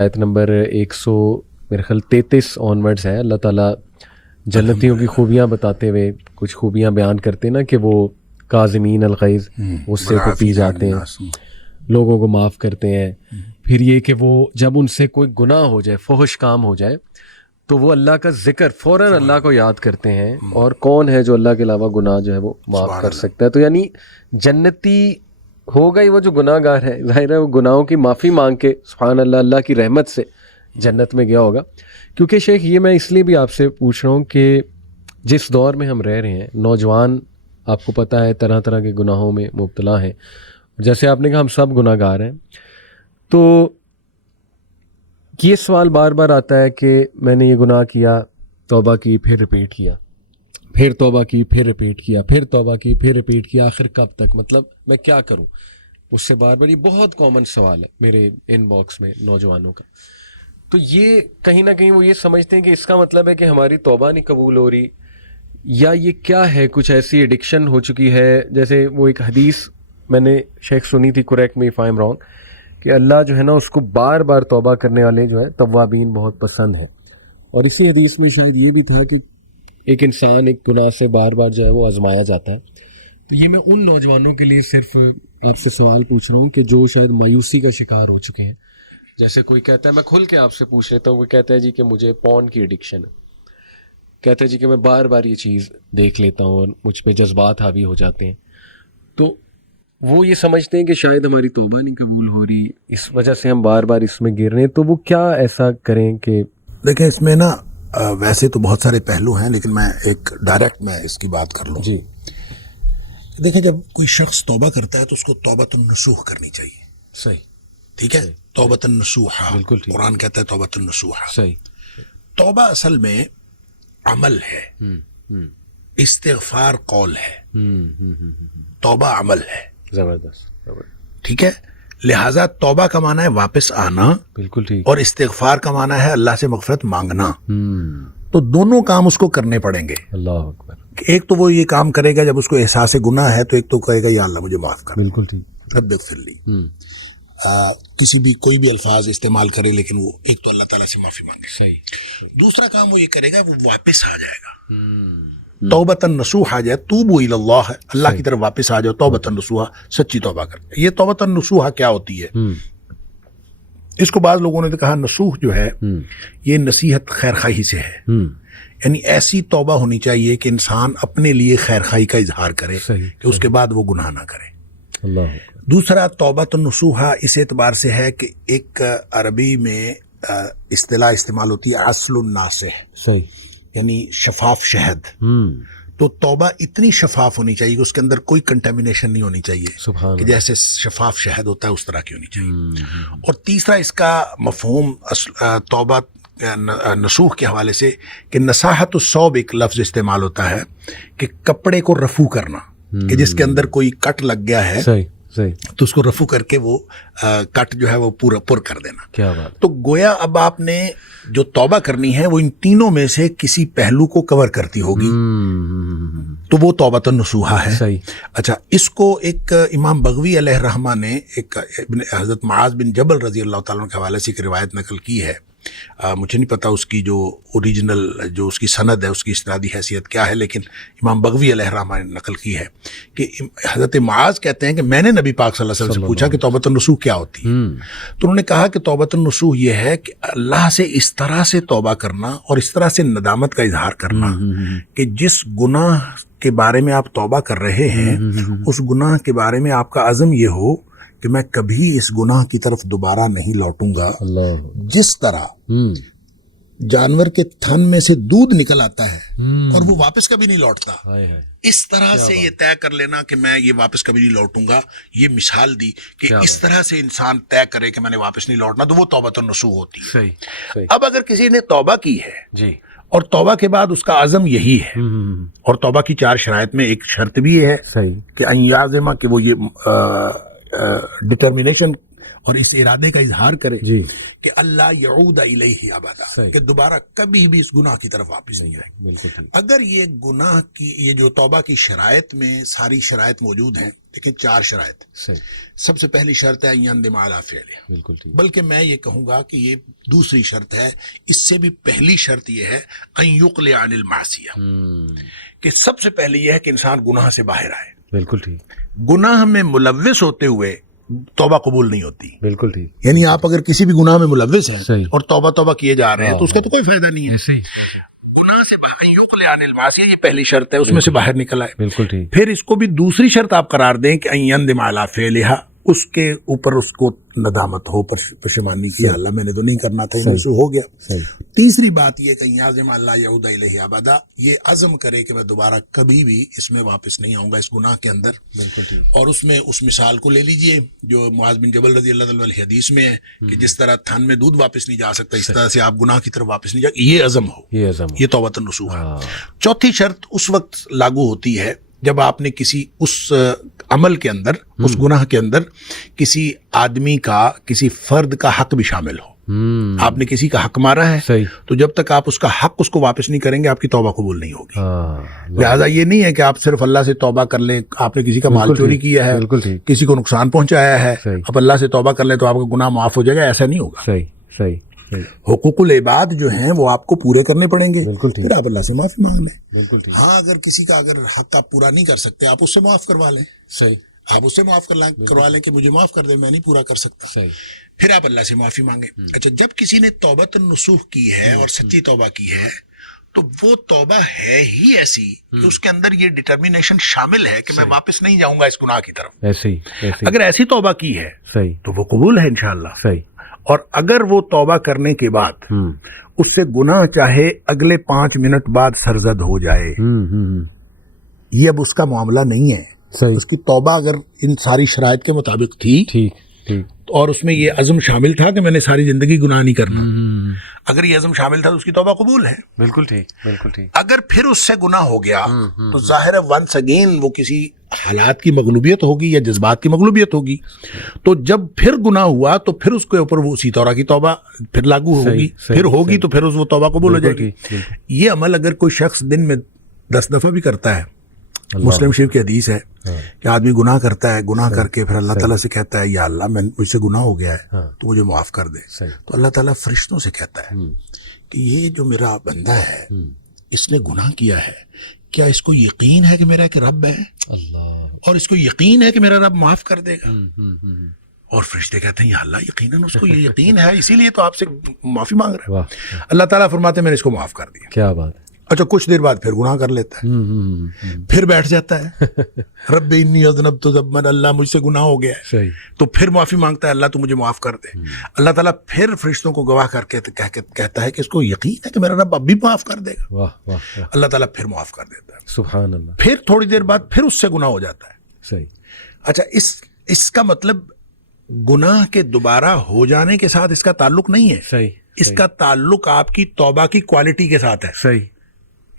آیت نمبر 100 میرے خیال 33 آنورڈز ہے. اللہ تعالیٰ جنتیوں کی خوبیاں بتاتے ہوئے کچھ خوبیاں بیان کرتے ہیں نا کہ وہ کاظمین الغیظ غصے کو پی جاتے ہیں, لوگوں کو معاف کرتے ہیں. پھر یہ کہ وہ جب ان سے کوئی گناہ ہو جائے, فحش کام ہو جائے, تو وہ اللہ کا ذکر فوراً اللہ کو یاد کرتے ہیں. اور کون ہے جو اللہ کے علاوہ گناہ جو ہے وہ معاف کر سکتا ہے. تو یعنی جنتی ہوگا ہی وہ جو گناہ گار ہے, ظاہر ہے وہ گناہوں کی معافی مانگ کے سبحان اللہ اللہ کی رحمت سے جنت میں گیا ہوگا. کیونکہ شیخ یہ میں اس لیے بھی آپ سے پوچھ رہا ہوں کہ جس دور میں ہم رہ رہے ہیں, نوجوان آپ کو پتہ ہے طرح طرح کے گناہوں میں مبتلا ہیں. جیسے آپ نے کہا ہم سب گناہ گار ہیں, تو یہ سوال بار بار آتا ہے کہ میں نے یہ گناہ کیا, توبہ کی, پھر رپیٹ کیا, پھر توبہ کی, پھر رپیٹ کیا, پھر توبہ کی, پھر رپیٹ کیا, آخر کب تک؟ مطلب میں کیا کروں؟ مجھ سے بار بار یہ بہت کامن سوال ہے میرے ان باکس میں نوجوانوں کا. تو یہ کہیں نہ کہیں وہ یہ سمجھتے ہیں کہ اس کا مطلب ہے کہ ہماری توبہ نہیں قبول ہو رہی, یا یہ کیا ہے, کچھ ایسی ایڈکشن ہو چکی ہے. جیسے وہ ایک حدیث میں نے شیخ سنی تھی, correct me if I am wrong, کہ اللہ جو ہے نا اس کو بار بار توبہ کرنے والے جو ہے توابین بہت پسند ہیں. اور اسی حدیث میں شاید یہ بھی تھا کہ ایک انسان ایک گناہ سے بار بار جو ہے وہ آزمایا جاتا ہے. تو یہ میں ان نوجوانوں کے لیے صرف آپ سے سوال پوچھ رہا ہوں کہ جو شاید مایوسی کا شکار ہو چکے ہیں. جیسے کوئی کہتا ہے, میں کھل کے آپ سے پوچھ لیتا ہوں, کوئی کہتا ہے جی کہ مجھے پون کی ایڈکشن ہے, کہتا ہے جی کہ میں بار بار یہ چیز دیکھ لیتا ہوں اور مجھ پہ جذبات حاوی ہو جاتے ہیں. تو وہ یہ سمجھتے ہیں کہ شاید ہماری توبہ نہیں قبول ہو رہی, اس وجہ سے ہم بار بار اس میں گر رہے ہیں. تو وہ کیا ایسا کریں کہ دیکھیں اس میں نا ویسے تو بہت سارے پہلو ہیں, لیکن میں ایک ڈائریکٹ میں اس کی بات کر لوں. جی دیکھیں جب کوئی شخص توبہ کرتا ہے تو اس کو توبۃ النصوح کرنی چاہیے. صحیح, ٹھیک ہے, توبۃ النصوح, بالکل ٹھیک, قرآن کہتا ہے توبۃ النصوح. صحیح. توبہ اصل میں عمل ہے, استغفار قول ہے, توبہ عمل ہے. زبردست. ٹھیک ہے, لہٰذا توبہ کا معنی ہے واپس آنا, بالکل ٹھیک, اور استغفار کا معنی ہے اللہ سے مغفرت مانگنا. تو دونوں کام اس کو کرنے پڑیں گے. اللہ اکبر. ایک تو وہ یہ کام کرے گا جب اس کو احساس گناہ ہے, تو ایک تو کہے گا یا اللہ مجھے معاف کر, بالکل ٹھیک, رب اغفر لی. کسی بھی کوئی بھی الفاظ استعمال کرے, لیکن وہ ایک تو اللہ تعالیٰ سے معافی مانگے. صحیح. دوسرا کام وہ یہ کرے گا, وہ واپس آ جائے گا. توبۃ النصوح آ جائے, توبوا الی اللہ, اللہ کی طرف واپس آ جاؤ. توبۃ النصوح, سچی توبہ کر. یہ توبۃ النصوح کیا ہوتی ہے؟ اس کو بعض لوگوں نے کہا نصوح جو ہے یہ نصیحت خیر خواہی سے ہے. یعنی ایسی توبہ ہونی چاہیے کہ انسان اپنے لیے خیر خواہی کا اظہار کرے کہ اس کے بعد وہ گناہ نہ کرے. اللہ. دوسرا توبۃ النصوح اس اعتبار سے ہے کہ ایک عربی میں اصطلاح استعمال ہوتی ہے عسل الناصح, صحیح, یعنی شفاف شہد. تو توبہ اتنی شفاف ہونی چاہیے کہ اس کے اندر کوئی کنٹامینیشن نہیں ہونی چاہیے, سبحان کہ جیسے شفاف شہد ہوتا ہے اس طرح کی ہونی چاہیے. اور تیسرا اس کا مفہوم توبہ نصوح کے حوالے سے کہ نصاحت الثوب ایک لفظ استعمال ہوتا ہے کہ کپڑے کو رفو کرنا, کہ جس کے اندر کوئی کٹ لگ گیا ہے, صحیح, صحیح, تو اس کو رفو کر کے وہ کٹ جو ہے وہ پورا پر کر دینا. کیا بات. تو گویا اب آپ نے جو توبہ کرنی ہے وہ ان تینوں میں سے کسی پہلو کو کور کرتی ہوگی, تو وہ توبۃ النصوح ہے. صحیح. اچھا, اس کو ایک امام بغوی علیہ الرحمہ نے ایک حضرت معاذ بن جبل رضی اللہ تعالیٰ عنہ کے حوالے سے ایک روایت نقل کی ہے. مجھے نہیں پتا اس کی جو اوریجنل جو اس کی سند ہے اس کی اسنادی حیثیت کیا ہے, لیکن امام بغوی علیہ الرحمہ نے نقل کی ہے کہ حضرت معاذ کہتے ہیں کہ میں نے نبی پاک صلی اللہ علیہ وسلم سے پوچھا کہ توبۃ النصوح کیا ہوتی ہے. تو انہوں نے کہا کہ توبۃ النصوح یہ ہے کہ اللہ سے اس طرح سے توبہ کرنا اور اس طرح سے ندامت کا اظہار کرنا کہ جس گناہ کے بارے میں آپ توبہ کر رہے ہیں اس گناہ کے بارے میں آپ کا عزم یہ ہو کہ میں کبھی اس گناہ کی طرف دوبارہ نہیں لوٹوں گا. جس طرح جانور کے تھن میں سے دودھ نکل آتا ہے اور وہ واپس کبھی نہیں لوٹتا, اس طرح سے یہ طے کر لینا کہ میں یہ واپس کبھی نہیں لوٹوں گا. یہ مثال دی کہ اس طرح سے انسان طے کرے کہ میں نے واپس نہیں لوٹنا, تو وہ توبۃ النصوح ہوتی ہے. صحیح. اب اگر کسی نے توبہ کی ہے جی, اور توبہ کے بعد اس کا عزم یہی ہے, اور توبہ کی 4 شرائط میں ایک شرط بھی ہے صحیح, کہ ان یعزم, کہ وہ یہ ڈٹرمینیشن اور اس ارادے کا اظہار کرے جی کہ اللہ یعود الیہ ابدا، صحیح، کہ دوبارہ کبھی بھی اس گناہ کی طرف واپس نہیں آئے. بالکل ٹھیک. اگر یہ گناہ کی یہ جو توبہ کی شرائط میں ساری شرائط موجود ہیں، دیکھیں 4 شرائط. صحیح، سب سے پہلی شرط ہے ان یندم علی فعلہ، بالکل ٹھیک. بلکہ میں یہ کہوں گا کہ یہ دوسری شرط ہے، اس سے بھی پہلی شرط یہ ہے ان یقلع عن المعصیہ، کہ سب سے پہلے یہ ہے کہ انسان گناہ سے باہر آئے. بالکل ٹھیک، گناہ میں ملوث ہوتے ہوئے توبہ قبول نہیں ہوتی. بالکل ٹھیک. یعنی آپ اگر کسی بھی گناہ میں ملوث ہیں صحیح. اور توبہ کیے جا رہے ہیں تو اس کا تو کوئی فائدہ نہیں ہے. ایسے ہی، گناہ سے باہر یقلع عن المعصیہ، یہ پہلی شرط ہے، اس میں سے باہر نکل آئے. بالکل ٹھیک. پھر اس کو بھی دوسری شرط آپ قرار دیں کہ ان یندم علی فعلہ، اس کے اوپر اس کو ندامت ہو، پشیمانی کی، اللہ میں نے تو نہیں کرنا تھا، میرے سے ہو گیا. صحیح، تیسری بات یہ کہ یعزم اللہ یعود الیہ ابدا، یہ عزم کرے کہ میں دوبارہ کبھی بھی اس میں واپس نہیں آؤں گا، اس گناہ کے اندر. بالکل ٹھیک. اور اس میں اس مثال کو لے لیجئے جو معاذ بن جبل رضی اللہ تعالیٰ عنہ حدیث میں ہے کہ جس طرح تھن میں دودھ واپس نہیں جا سکتا، اس طرح سے آپ گناہ کی طرف واپس نہیں جا، یہ عزم ہو، یہ عزم. یہ توبۃ النصوح ہے. چوتھی شرط اس وقت لاگو ہوتی ہے جب آپ نے کسی اس عمل کے اندر، اس گناہ کے اندر کسی آدمی کا، کسی فرد کا حق بھی شامل ہو. آپ نے کسی کا حق مارا ہے، صحیح. تو جب تک آپ اس کا حق اس کو واپس نہیں کریں گے آپ کی توبہ قبول نہیں ہوگی. ہاں، لہٰذا یہ نہیں ہے کہ آپ صرف اللہ سے توبہ کر لیں، آپ نے کسی کا مال بالکل چوری ٹھیک، کیا ہے، بالکل ٹھیک. کسی کو نقصان پہنچایا ہے، صحیح. اب اللہ سے توبہ کر لیں تو آپ کا گناہ معاف ہو جائے گا، ایسا نہیں ہوگا. صحیح، صحیح، صحیح. حقوق العباد جو ہیں وہ آپ کو پورے کرنے پڑیں گے، بالکل ٹھیک. پھر آپ اللہ سے معافی مانگ لیں. بالکل ٹھیک. ہاں اگر کسی کا اگر حق آپ پورا نہیں کر سکتے آپ اس سے معاف کروا لیں. صحیح، آپ اس سے معاف کروا لیں کہ مجھے معاف کر دیں، میں نہیں پورا کر سکتا. صحیح. پھر آپ اللہ سے معافی مانگیں. اچھا، جب کسی نے توبۃ النصوح کی ہے اور سچی توبہ کی ہے تو وہ توبہ ہے ہی ایسی کہ اس کے اندر یہ ڈٹرمینیشن شامل ہے کہ میں واپس نہیں جاؤں گا اس گناہ کی طرف. ایسے ہی، ایسے ہی. اگر ایسی توبہ کی ہے صحیح، تو وہ قبول ہے انشاءاللہ. صحیح. اور اگر وہ توبہ کرنے کے بعد اس سے گناہ چاہے اگلے 5 منٹ بعد سرزد ہو جائے، یہ اب اس کا معاملہ نہیں ہے. صحیح. اس کی توبہ اگر ان ساری شرائط کے مطابق تھی ٹھیک ٹھیک. اور اس میں یہ عزم شامل تھا کہ میں نے ساری زندگی گناہ نہیں کرنا، اگر یہ عزم شامل تھا تو اس کی توبہ قبول ہے. بالکل ٹھیک، بالکل ٹھیک. اگر پھر اس سے گناہ ہو گیا تو ظاہر ہے ونس اگین وہ کسی حالات کی مغلوبیت ہوگی یا جذبات کی مغلوبیت ہوگی. تو جب پھر گناہ ہوا تو پھر اس کے اوپر وہ اسی طرح کی توبہ پھر لاگو ہوگی، پھر ہوگی تو پھر اس وہ توبہ قبول ہو جائے گی. یہ عمل اگر کوئی شخص دن میں 10 دفعہ بھی کرتا ہے، مسلم شریف کی حدیث ہے کہ آدمی گناہ کرتا ہے، گناہ کر کے پھر اللہ تعالیٰ سے کہتا ہے یا اللہ مجھ سے گناہ ہو گیا ہے تو مجھے معاف کر دے، تو اللہ تعالیٰ فرشتوں سے کہتا ہے کہ یہ جو میرا بندہ ہے اس نے گناہ کیا ہے، کیا اس کو یقین ہے کہ میرا ایک رب ہے اللہ، اور اس کو یقین ہے کہ میرا رب معاف کر دے گا؟ اور فرشتے کہتے ہیں یا اللہ یقیناً اس کو یہ یقین ہے، اسی لیے تو آپ سے معافی مانگ رہا ہے. اللہ تعالیٰ فرماتے ہیں میں نے اس کو معاف کر دیا. کیا بات ہے. اچھا، کچھ دیر بعد پھر گناہ کر لیتا ہے، پھر بیٹھ جاتا ہے رب انی اذنبت ذنبا، اللہ مجھ سے گناہ ہو گیا ہے. صحیح. تو پھر معافی مانگتا ہے، اللہ تو مجھے معاف کر دے. اللہ تعالیٰ پھر فرشتوں کو گواہ کر کے کہتا ہے کہ اس کو یقین ہے کہ میرا رب اب بھی معاف کر دے گا. واہ واہ، اللہ تعالیٰ پھر معاف کر دیتا ہے. سبحان اللہ. پھر تھوڑی دیر بعد پھر اس سے گناہ ہو جاتا ہے. صحیح. اچھا، اس کا مطلب گناہ کے دوبارہ ہو جانے کے ساتھ اس کا تعلق نہیں ہے. صحیح. اس کا تعلق آپ کی توبہ کی کوالٹی کے ساتھ ہے صحیح.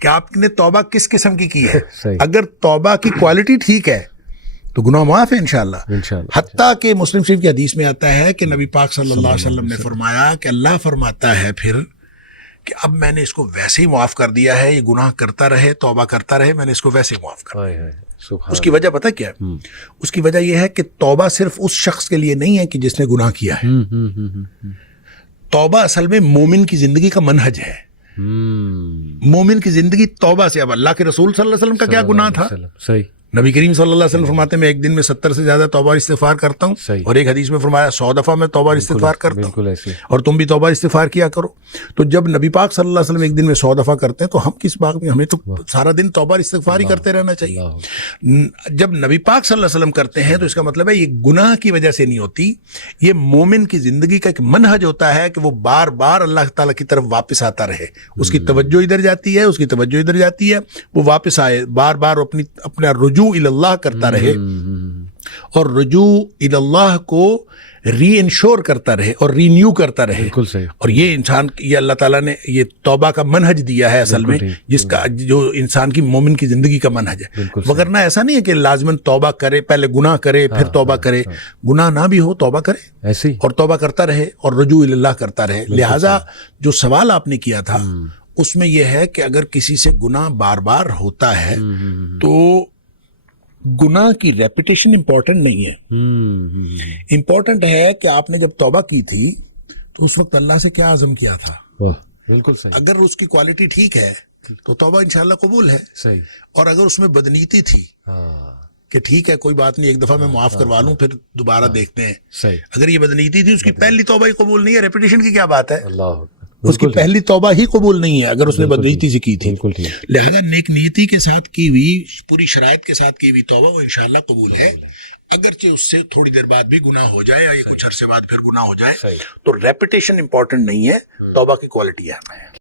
کہ آپ نے توبہ کس قسم کی ہے. صحیح. اگر توبہ کی کوالٹی ٹھیک ہے تو گناہ معاف ہے انشاءاللہ. حتیٰ کہ مسلم شریف کی حدیث میں آتا ہے کہ نبی پاک صلی اللہ علیہ وسلم نے فرمایا کہ اللہ فرماتا ہے پھر کہ اب میں نے اس کو ویسے ہی معاف کر دیا ہے، یہ گناہ کرتا رہے، توبہ کرتا رہے، میں نے اس کو ویسے ہی معاف کر دیا. اس کی وجہ پتہ کیا ہے؟ اس کی وجہ یہ ہے کہ توبہ صرف اس شخص کے لیے نہیں ہے کہ جس نے گناہ کیا ہے. توبہ اصل میں مومن کی زندگی کا منہج ہے. مومن کی زندگی توبہ سے. اب اللہ کے رسول صلی اللہ علیہ وسلم کا کیا گناہ تھا؟ صحیح. نبی کریم صلی اللہ علیہ وسلم فرماتے ہیں میں ایک دن میں 70 سے زیادہ توبہ استغفار کرتا ہوں، اور ایک حدیث میں فرمایا 100 دفعہ میں توبہ استغفار کرتا ہوں، اور تم بھی توبہ استغفار کیا کرو. تو جب نبی پاک صلی اللہ علیہ وسلم ایک دن میں 100 دفعہ کرتے ہیں تو ہم کس بات میں، ہمیں تو سارا دن توبہ استغفار ہی کرتے رہنا چاہیے. جب نبی پاک صلی اللہ علیہ وسلم کرتے ہیں تو اس کا مطلب ہے یہ گناہ کی وجہ سے نہیں ہوتی، یہ مومن کی زندگی کا ایک منہج ہوتا ہے کہ وہ بار بار اللہ تعالیٰ کی طرف واپس آتا رہے. اس کی توجہ ادھر جاتی ہے، اس کی توجہ ادھر جاتی ہے، وہ واپس آئے، بار بار اپنا رجوع الی اللہ کرتا رہے. اور رجوع الی اللہ کو ری انشور کرتا رہے اور رینیو کرتا رہے. بالکل صحیح. اور یہ انسان یہ اللہ تعالیٰ نے یہ توبہ کا منہج دیا ہے اصل میں, جس کا جو انسان کی مومن کی زندگی کا منہج ہے. وگرنہ ایسا نہیں ہے کہ لازماً توبہ کرے, پہلے گناہ کرے پھر توبہ کرے. گناہ نہ بھی ہو توبہ کرے ایسے ہی اور توبہ کرتا رہے اور رجوع اللہ کرتا رہے. لہٰذا جو سوال آپ نے کیا تھا اس میں یہ ہے کہ اگر کسی سے گناہ بار بار ہوتا ہے تو گناہ کی ریپیٹیشن امپورٹنٹ نہیں ہے. امپورٹنٹ ہے کہ آپ نے جب توبہ کی تھی تو اس وقت اللہ سے کیا عزم کیا تھا. بالکل صحیح. اگر اس کی کوالٹی ٹھیک ہے تو توبہ انشاءاللہ قبول ہے. صحیح. اور اگر اس میں بدنیتی تھی کہ ٹھیک ہے کوئی بات نہیں, ایک دفعہ میں معاف کروا لوں پھر دوبارہ دیکھتے ہیں, صحیح. اگر یہ بدنیتی تھی, اس کی پہلی توبہ ہی قبول نہیں ہے, ریپیٹیشن کی کیا بات ہے. اللہ اس کی پہلی توبہ ہی قبول نہیں ہے اگر اس نے بدنیتی سے کی تھی. لہذا نیک نیتی کے ساتھ کی ہوئی, پوری شرائط کے ساتھ کی ہوئی توبہ وہ انشاءاللہ قبول ہے. اگرچہ اس سے تھوڑی دیر بعد بھی گناہ ہو جائے یا کچھ عرصے بعد پھر گناہ ہو جائے تو ریپیٹیشن امپورٹنٹ نہیں ہے, توبہ کی کوالٹی ہے.